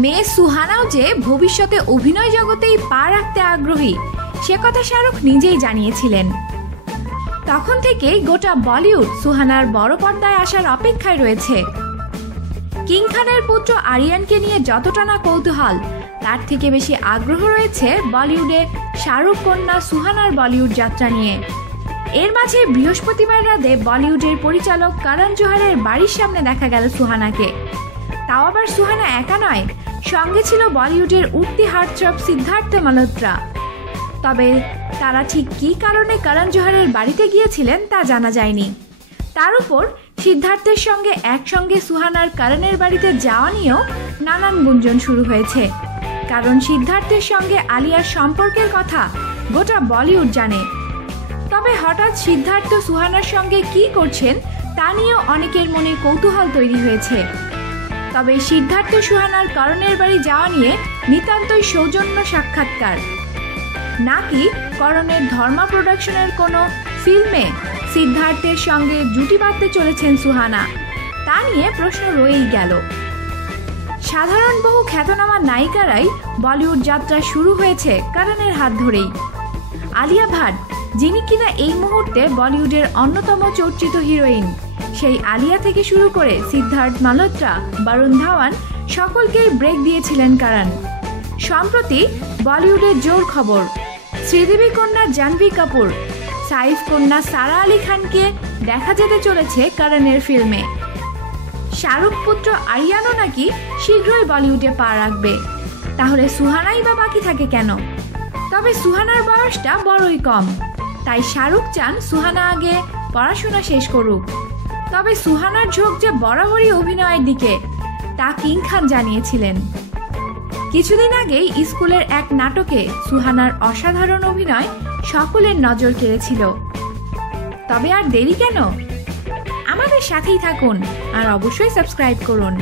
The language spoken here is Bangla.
মেয়ে সুহানাও যে ভবিষ্যতে অভিনয় জগতেই পা রাখতে আগ্রহী সে কথা শাহরুখ নিজেই জানিয়েছিলেন। তখন থেকেই গোটা বলিউড সুহানার বড় পর্দায় আসার অপেক্ষায় রয়েছে। কিং খানের পুত্র আরিয়ানকে নিয়ে যতটা না কৌতূহল তার থেকে বেশি আগ্রহ রয়েছে বলিউডে শাহরুখ কন্যা সুহানার বলিউড যাত্রা নিয়ে। এর মাঝে বৃহস্পতিবার রাতে বলিউডের পরিচালক করণ জোহরের বাড়ির সামনে দেখা গেল সুহানাকে। তাও আবার সুহানা একা নয়, সঙ্গে ছিল বলিউডের উঠতি হার্টথ্রব সিদ্ধার্থ মালহোত্রা। তবে তারা ঠিক কী কারণে করণ জোহরের বাড়িতে গিয়েছিলেন তা জানা যায়নি। তার উপর সিদ্ধার্থের সঙ্গে একসঙ্গে সুহানার করণের বাড়িতে যাওয়া নিয়েও নানান গুঞ্জন শুরু হয়েছে। কারণ সিদ্ধার্থের সঙ্গে আলিয়ার সম্পর্কের কথা গোটা বলিউড জানে। তবে হঠাৎ সিদ্ধার্থ সুহানার সঙ্গে কী করছেন তা নিয়েও অনেকের মনে কৌতূহল তৈরি হয়েছে। তবে সিদ্ধার্থ সুহানার করণের বাড়ি যাওয়া নিয়ে নিতান্তই সৌজন্য সাক্ষাৎকার, নাকি করণের ধর্মা প্রোডাকশনের কোনো ফিল্মে সিদ্ধার্থের সঙ্গে জুটি বাঁধতে চলেছেন সুহানা, তা নিয়ে প্রশ্ন রয়েই গেল। সাধারণ বহু খ্যাতনামা নায়িকারাই বলিউড যাত্রা শুরু হয়েছে করণের হাত ধরেই। আলিয়া ভাট, যিনি কিনা এই মুহূর্তে বলিউডের অন্যতম চর্চিত হিরোইন, সেই আলিয়া থেকে শুরু করে সিদ্ধার্থ মালহোত্রা, বরুণ ধাওয়ান সকলকেই ব্রেক দিয়েছিলেন করণ। সম্প্রতি বলিউডের জোর খবর, শ্রীদেবী কন্যা জাহ্নবী কাপুর, সাইফ কন্যা সারা আলি খানকে দেখা যেতে চলেছে করণের ফিল্মে। শাহরুখ পুত্র আরিয়ানও নাকি শীঘ্রই বলিউডে পা রাখবে। তাহলে সুহানাই বা বাকি থাকে কেন? তবে সুহানার বয়সটা বড়ই কম, তাই শাহরুখ চান সুহানা আগে পড়াশোনা শেষ করুক। তবে সুহানার ঝোঁক যে বরাবরই অভিনয়ের দিকে তা কিং খান জানিয়েছিলেন। কিছুদিন আগেই স্কুলের এক নাটকে সুহানার অসাধারণ অভিনয় সকলের নজর কেড়েছিল। তবে আর দেরি কেন? আমাদের সাথেই থাকুন আর অবশ্যই সাবস্ক্রাইব করুন।